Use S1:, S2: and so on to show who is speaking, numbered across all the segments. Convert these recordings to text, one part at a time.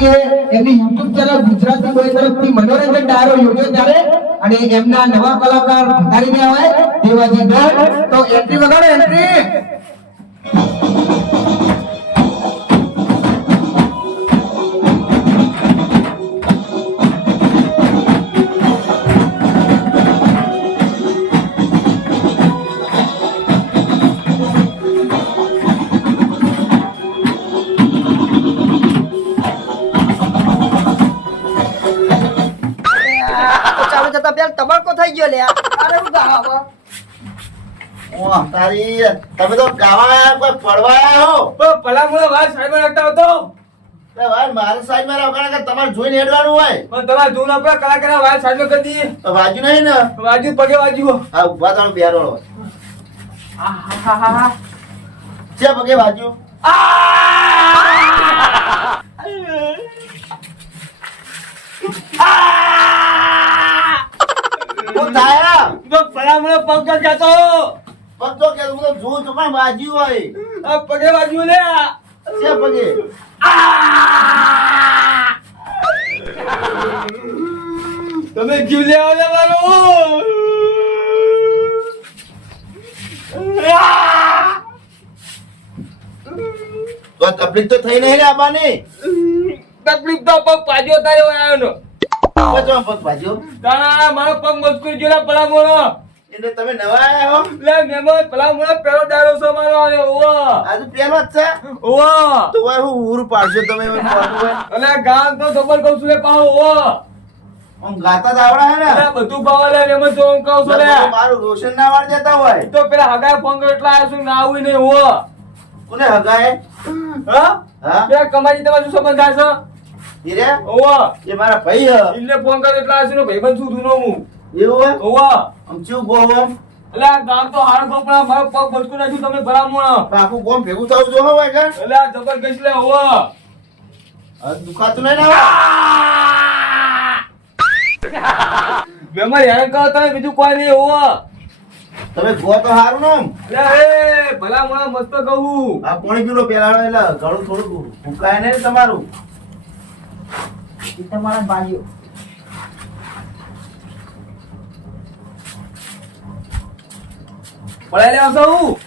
S1: YouTube channel Gujarati કોઈ તરફથી મનોરંજન ડાયરો યોજ્યો ત્યારે અને એમના નવા કલાકાર વધારીને આવે દેવાજી ગઢ તો એન્ટ્રી વગાડો એન્ટ્રી
S2: તબડકો ગયો લે અરે હું ગાવા
S3: ઓહ, તારી તમે તો ગાવા આયા, કોઈ પડવા હો?
S4: પણ ભલામણો વાત સાહેબ રાખતા હતો
S3: મારી સાઈડમાં કે તમારે જોઈને હેડવાનું હોય.
S4: પણ તમારે જૂન આપણા કલાકાર વાત સાહેબ કરી દઈએ.
S3: તો વાજુ નહીં ને?
S4: વાજુ પગે વાજુ
S3: હા. ઊભા થાવ બેરો છે પગે વાજુ હું થાય
S4: તો ભલામણો પગ જતો.
S3: પગ કે હું તો પણ વાજ્યું હોય.
S4: આ પગે વાજુ લે.
S3: છે પગે?
S4: તમે જીવ લેવા જવાનું
S3: તો તકલીફ તો થઈ નહીં ને આબાની.
S4: તકલીફ તો પગ પાજો તારે આવ્યો નો
S3: પચવા પગ વાજ્યો
S4: તારા મારો પગ મજકૂર ગયો ભલામણો
S3: એટલે તમે નવા આયા હો.
S4: લે મેમન ભલામણો પેલો ડાયરો છે મારો આવ્યો ઓવા
S3: આજુ પહેલો જ છે.
S4: ઓવા
S3: તો ભાઈ હું ઉર પાડશો તમે એમ કહો છો ભાઈ.
S4: તો ખબર કહું છું લે પાહો ઓવા
S3: આમ ગાતા જ આવડે હે ને.
S4: બધું પાવા લે એમ તો હું કહું છું લે.
S3: મારું રોશન ના વાળ જતા હોય.
S4: તો પેલા હગાય ફોન કર્યો એટલે આવ્યો છું ના આવું નહીં હો
S3: કોને હગાય?
S4: હા?
S3: હા?
S4: બે કમાજી તમારે શું સંબંધ થાય છે?
S3: હીરે
S4: ઓવા.
S3: એ મારા ભાઈ હ.
S4: એટલે ફોન કર્યો એટલે આવ્યો છું ને છું ધૂનો હું.
S3: એવું
S4: ઓવા.
S3: આમ ચેવું ગોમ
S4: એટલે ગામ તો હાર ગોપડા મારો પગ બચકું નાખ્યું તમે ભલામણ.
S3: આખું ગોમ ભેગું થવું જો હોય કે
S4: એટલે જબરદસ્ત લે ઓવા.
S3: દુખાતું નહીં ને
S4: બેમાર હેરાન કરો તમે બીજું કોઈ નહીં ઓવા.
S3: તમે ગો તો સારું ને.
S4: એટલે એ ભલામણ મસ્ત કહું.
S3: આ પોણી પીલો પેલા એટલે ઘણું થોડું ભૂકાય નહીં તમારું.
S2: તમારા ભાઈઓ
S4: પડાઈ લેવા સૌ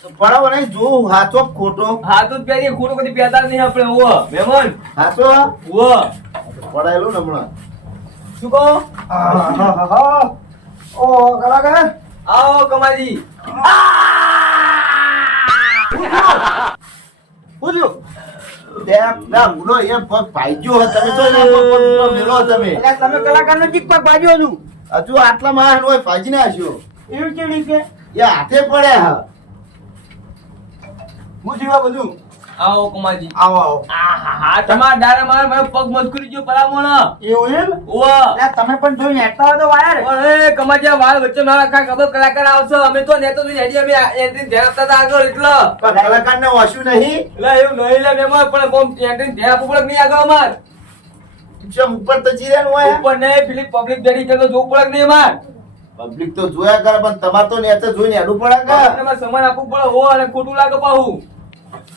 S3: તો પડાવો જોવું હાચો કે ખોટો
S4: હાથ જ પહેરીએ ખોટું કદી પહેરતા જ નહીં આપણે ઓવા મહેમાન
S3: હાચો
S4: ઓવા
S3: પડાયેલું ને હમણાં
S4: શું કહો
S3: ઓ કલાકાર
S4: આવો કમાજી
S3: પૂછ્યું ના ગુનો એ પગ ભાગ્યો તમે તો એના પગ પગ મેલો તમે.
S2: તમે કલાકાર નો ચીક પગ છું.
S3: હજુ આટલા માણ હોય ભાજીને છો.
S2: એવું કેવી રીતે?
S3: એ હાથે પડે હા. હું જીવા બધું.
S4: આવો કમાજી
S3: આવો આવો.
S4: તમારા ડારે મારા મારો પગ મજકૂરી ગયો ભલામણ.
S3: એવું એમ?
S4: ઓવા
S2: તમે પણ જોઈને નેતા તો વાયર.
S4: અરે કમાજી વાળ વચ્ચે મારા રાખા ખબર કલાકાર આવશે? અમે તો નેતો જોઈને હેડી અમે એન્ટ્રી ધ્યાન આપતા હતા આગળ એટલે.
S3: કલાકાર ને વાશું નહીં?
S4: એટલે એવું નહીં લે મેમાં પણ બોમ એન્ટ્રી ધ્યાન આપવું પડે નહીં આગળ અમાર?
S3: જેમ ઉપર તો ચીરેલું હોય
S4: ઉપર નહીં પેલી પબ્લિક જડી તો જોવું પડે નહીં અમાર?
S3: પબ્લિક તો જોયા કરે પણ તમારે તો નેતા જોઈને હેડું પડે કે?
S4: સમાન આપવું પડે હો અને ખોટું લાગે પાહું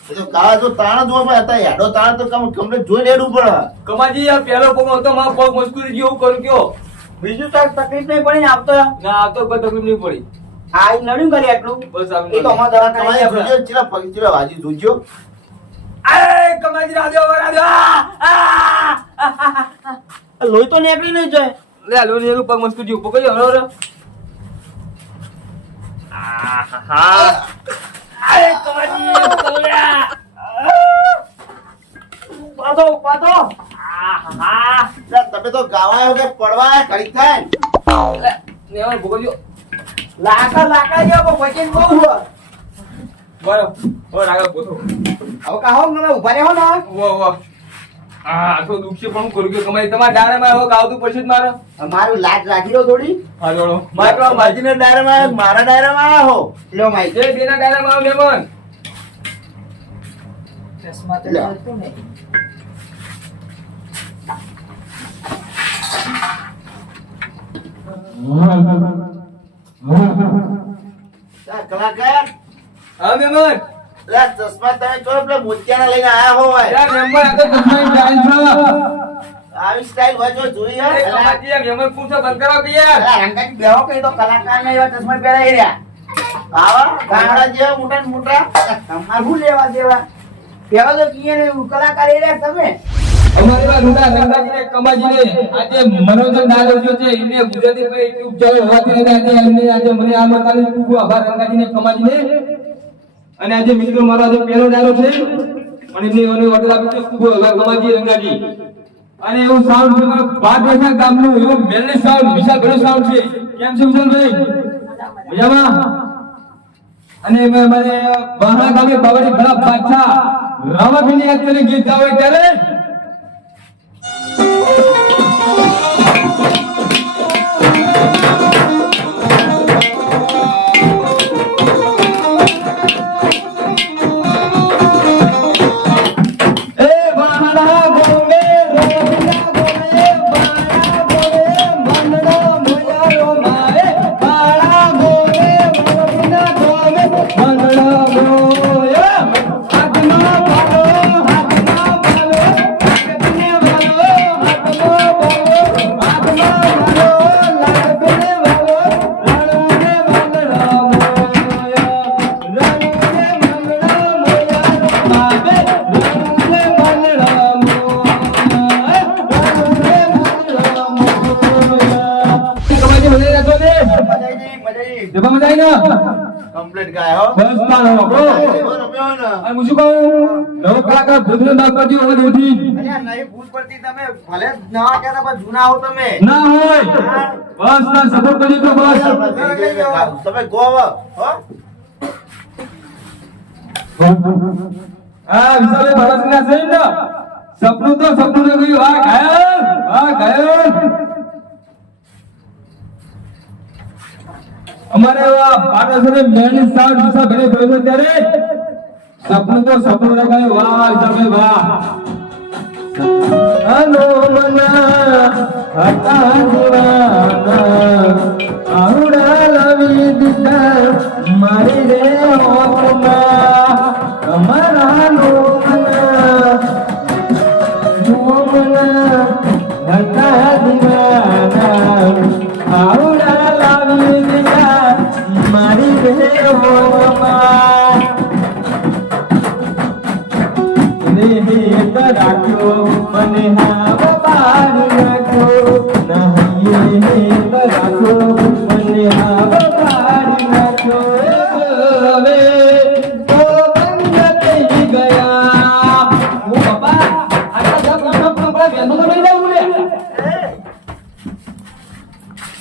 S3: તો કાળા જો તાણ જોવા પડે હતા હેડો તાણ તો કમ કમ્પ્લીટ જોઈને હેડું પડે.
S4: કમાજી આ પહેલો પગ હતો મારો પગ મજકૂરી ગયો કરું કયો?
S2: બીજું તો તકલીફ નહીં પડી ને આપતો
S4: ના આ કોઈ તકલીફ નહીં પડી.
S2: આ ઈ કરી એટલું
S4: બસ આમ
S2: એ તો અમારા દવાખાને
S3: તમારે
S2: આપણે.
S3: જોજો પગ ચીલા વાજી જોજો.
S4: અરે કમાજી રાજો રાજો આ! આ!
S2: લોહી તો નીકળી નહીં જાય.
S4: લે પગ મજકૂરી ઉપર કર્યો હરો હરો આહાહા. અરે.
S2: પાતો પાતો.
S3: તમે તો ગાવાય કે પડવાય કરી થાય ને.
S4: લે, નેવાનો ભૂકો જો.
S2: લાકડા લાકડા જેવો પણ વજન બહુ.
S4: બરો બરો આગળ ગોઠવો.
S2: હવે કાહો તમે ઊભા રહ્યો ને
S4: આ આખો દુઃખ પણ હું કરું કે કમાઈ. તમારા ડાળામાં હવે ગાવતું પડશે જ મારે?
S3: મારું લાજ રાખી દો થોડી.
S4: હા જોડો.
S3: મારે પેલા માજીના ડાયરામાં માં મારા ડાયરામાં માં હો
S2: લ્યો માઈ.
S4: જે બેના ડાળામાં આવો મેમન
S2: ચશ્મા તો
S3: લે.
S2: મળતું નહીં.
S3: કલાકાર
S4: હા મહેમાન.
S3: લે, ચશ્મા તમે જો પેલા મોતિયાના લઈને આયા હોય.
S4: યાર આ તો
S3: આવી હોય જો જોઈ
S4: પૂછો બંધ કે યાર.
S3: અલા, રંગાજી બેહો કઈ તો કલાકારને એવા ચશ્મા પહેરાઈ રહ્યા. આવા ગામડા જેવા મોટા ને મોટા. તમારે શું લેવા દેવા? પેલા તો કીએ ને કલાકાર એ રહ્યા તમે.
S4: અમારી વાત રૂડા રંગાજીને કમાજીને. આજે મનોરંજન છે એને ગુજરાતી એટલી ઉપજાવે હોવાથી આજે એમને આજે મને આ મતાને ખૂબ આભાર રંગાજીને કમાજીને. અને આજે મિત્રો મારો આજે પહેલો ડાયરો છે. અને એમને ઓને ઓર્ડર આપી છે, ખૂબ ગમાજી રંગાજી અને એવું સાઉન્ડ છે મારા બેઠા ગામનું એવો મેલને સાઉન્ડ વિશાલ ભરો સાઉન્ડ છે. કેમ છે વિશાલભાઈ? મજામાં? અને મને બહારા ગામે બાવળી ભલા બાદશાહ રામાભીની યાદ કરીને ગીત ગાવે ત્યારે એ અને હું શું કહું નવો કલાકાર ભૂતનો ના કરજો હવે દેવથી
S3: અલ્યા, ભૂલ પડતી તમે ભલે નવા કહેતા પણ જૂના હો તમે.
S4: ના હોય. બસ તાર સપોર્ટ કરજો તો બસ.
S3: તમે ગો હા.
S4: વિશાલે ભરતના છે ને? સપનું તો સપનું ને ગયું હા ઘાયલ હા ઘાયલ અમારે આ પાટણસરે મેની સાઉન્ડ વિશા ઘરે ત્યારે સપનું તો સપનું ને ભાઈ, વાહ, તમે વાહ. અનો મના, હતા જીવાના, આવડા લવી દીધા, મારી રે હોકમાં ગામના પણ તો લઈ જાવું લે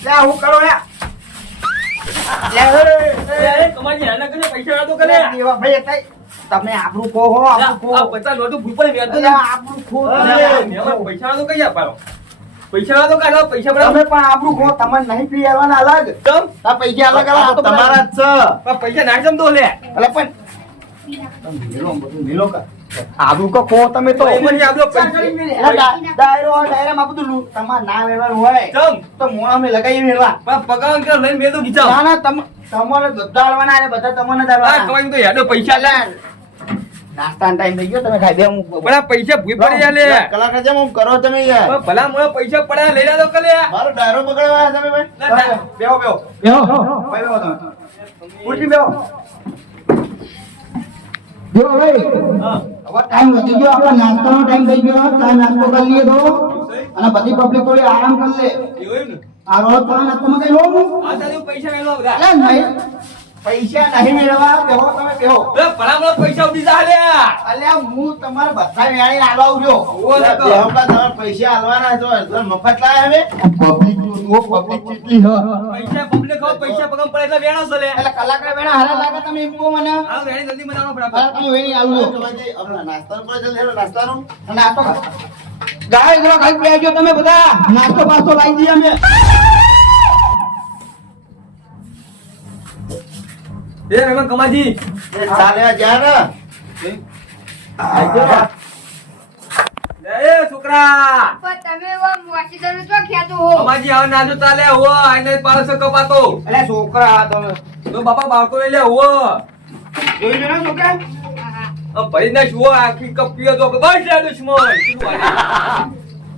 S3: લે, હું કરો લે? લે, એ,
S4: કમાજી આના કરીને પૈસા આતો
S3: લે, દેવાભાઈ એટલે તમે આપણું કહો આપણું.
S4: પૈસા તો કઈ આપારો પૈસા આતો કાઢો પૈસા
S3: પણ
S4: બરાબર
S3: પણ આપણું કહો તમને નહીં પી અલગ.
S4: તમ
S3: આ પૈસા અલગ અલગ તમારા જ છે.
S4: પૈસા નાખ જમ તો લે.
S3: એટલે પણ આબરૂ કો કહો તમે તો. ડાયરો હોય, ડાયરામાં બધું લૂ- તમારે ના વેવાનું હોય
S4: તમ
S3: તો મોણા અમે લગાવી વેરવા
S4: પણ પગાર કે લઈને મેં તો ગીચાવ
S3: ના ના તમ તમારે બધા આલવાના અને બધા તમને આલવાના.
S4: કમાઈ તો હેડો પૈસા લે.
S3: નાસ્તાનો ટાઈમ થઈ ગયો તમે ખાઈ દે હું
S4: આ પૈસા ભૂઈ પડી જા લે.
S3: કલાકાર જેમ આમ કરો તમે યાર.
S4: ભલા મને પૈસા પડ્યા લઈ જા તો કલે.
S3: મારો ડાયરો બગડવા તમે ભાઈ.
S4: ના, ના.
S3: બેહો બેહો. ભાઈ બેહો તમે. ઉઠી બેહો.
S1: જો ભાઈ હવે ટાઈમ વધી ગયો આપણો નાસ્તાનો ટાઈમ થઈ ગયો. ચા નાસ્તો કરી લઈએ તો. અને બધી પબ્લિક થોડી આરામ કરી લે. આ રોજ ચા નાસ્તામાં કઈ રોવું?
S4: પૈસા મેળવા બધા.
S1: નહીં.
S3: પૈસા નહીં મેળવા બેહો તમે બેહો.
S4: બે પૈસા ઉડી જા લે.
S3: અલ્યા હું તમારા બધા વેણી આલવા તમારે પૈસા આલવાના તો મફત લાયા હવે
S1: પબ્લિક ઓ પબ્લિક કેટલી હ.
S4: પૈસા પબ્લિક હો પૈસા પગમ પડે એટલે વેણો છે
S3: એટલે કલાકાર વેણા હારા લાગે તમે એમ કહો મને.
S4: આ વેણી જલ્દી મજાનો
S3: હારા
S4: ફટાફટ
S3: તમે વેણી આલજો. નાસ્તાનું પર જલ્દી હેડો નાસ્તાનું?
S1: નાસ્તો ગાય જરા ખાઈ બેસજો તમે બધા. નાસ્તો પાસ્તો લાવી દઈએ અમે.
S4: એ રમણ કમાજી.
S3: એ ચાલે જ્યાં ને આજો ને.
S4: એ છોકરા!
S5: પણ તમે આમ વોશિંગટન તો ખેંચો હો
S4: કમાજી આવ નાજો ચાલે હો આઈને પાલસો કપાતો.
S3: અલ્યા છોકરા તમે
S4: તો બાપા બાળકો લઈ લે હો.
S3: જોઈ લો ને છોકરા.
S4: ભરી ના જુઓ આખી કપ તો બસ લે દુશ્મન.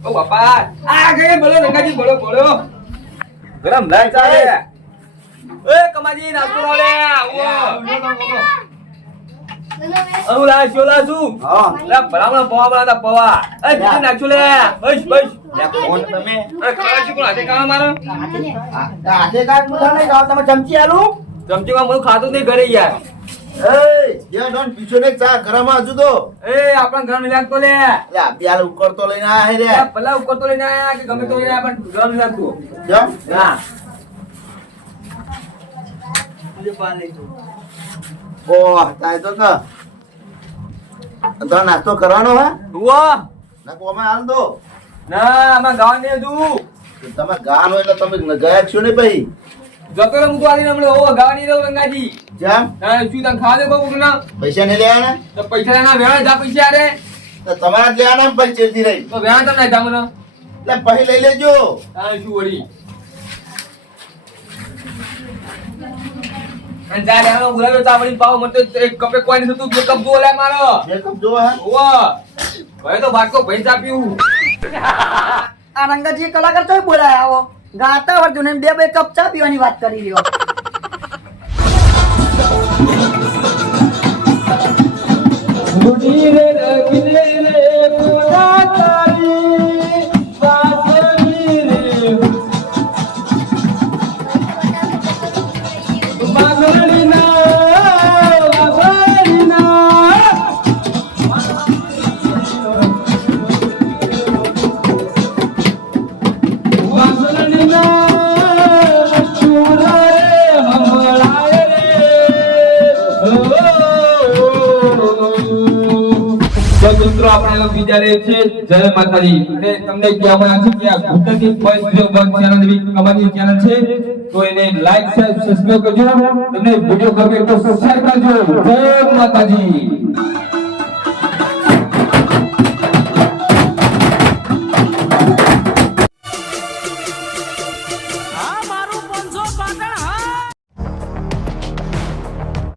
S4: ઓ બાપા આ ગયે બોલો રંગાજી બોલો બોલો. ગરમ લાઈ ચાલે. એ કમાજી નાસ્તો લાવ આવો. અનુ લા શું
S3: હા.
S4: લે ભલામણ પવા બનાતા પવા. એ જીતી નાખજો લે. બસ બસ.
S3: લે, કોણ તમે.
S4: અરે ખાવા શું કોણ હાથે ખાવા મારો?
S3: આ- હાથે કાંઈ મુઠા નહીં તમે ચમચી આલું?
S4: ચમચીમાં મને ખાતું જ નહીં ઘરે યાર.
S3: એય, જ્યાં ડોન પીછો ચા ઘરમાં હજુ તો.
S4: એ આપણા ઘર નહીં તો લે.
S3: લે આ પ્યાલ ઉકળતો લઈને આયા હે રે
S4: ભલા ઉપર લઈને આયા કે ગમે તો લઈને આયા પણ ઘર નહીં તો
S3: કેમ
S4: હા
S3: ઓહ તાય તો તો નાસ્તો કરવાનો હે? ના કોમાં હાલ દો.
S4: ના આમાં ગાવા નહીં હતું.
S3: તમે ગાન હોય એટલે તમે ગયા છો ને ભાઈ.
S4: જતો હું તો આવીને હમણાં હોવો ગાવા નહીં રહું
S3: જેમ?
S4: હા શું તને ના
S3: પૈસા નહીં લેવાના?
S4: તો પૈસા ના વેણા જા પૈસા
S3: તો તમારા લેવાના ને પછી રહી.
S4: તો વેણા તમને
S3: એટલે પછી લઈ લેજો.
S4: હા શું વળી? અને જા લેવાનો ગુલાબ ચા વળી પાવ. મને તો એક કપે કોઈ નથી થતું. બે કપ જો લે મારો.
S3: મેકઅપ જો હે.
S4: ઓ ભાઈ તો વાટકો ભાઈ ચા પીવું.
S2: આ રંગાજી કલાકાર તો બોલાય આવો. ગાતા આવડતું ને બે બે કપ ચા પીવાની વાત કરી રહ્યો.
S4: ગુડી રે રગીને આપણે છે, જય માતાજી. અને તમને કહેવામાં છે કે આ ગુજરાતી ફર્સ્ટ જો વન ચેનલ એવી કમાની ચેનલ છે, તો એને લાઈક શેર સબસ્ક્રાઇબ કરજો. તમને વિડિયો ગમે તો શેર કરજો. જય માતાજી.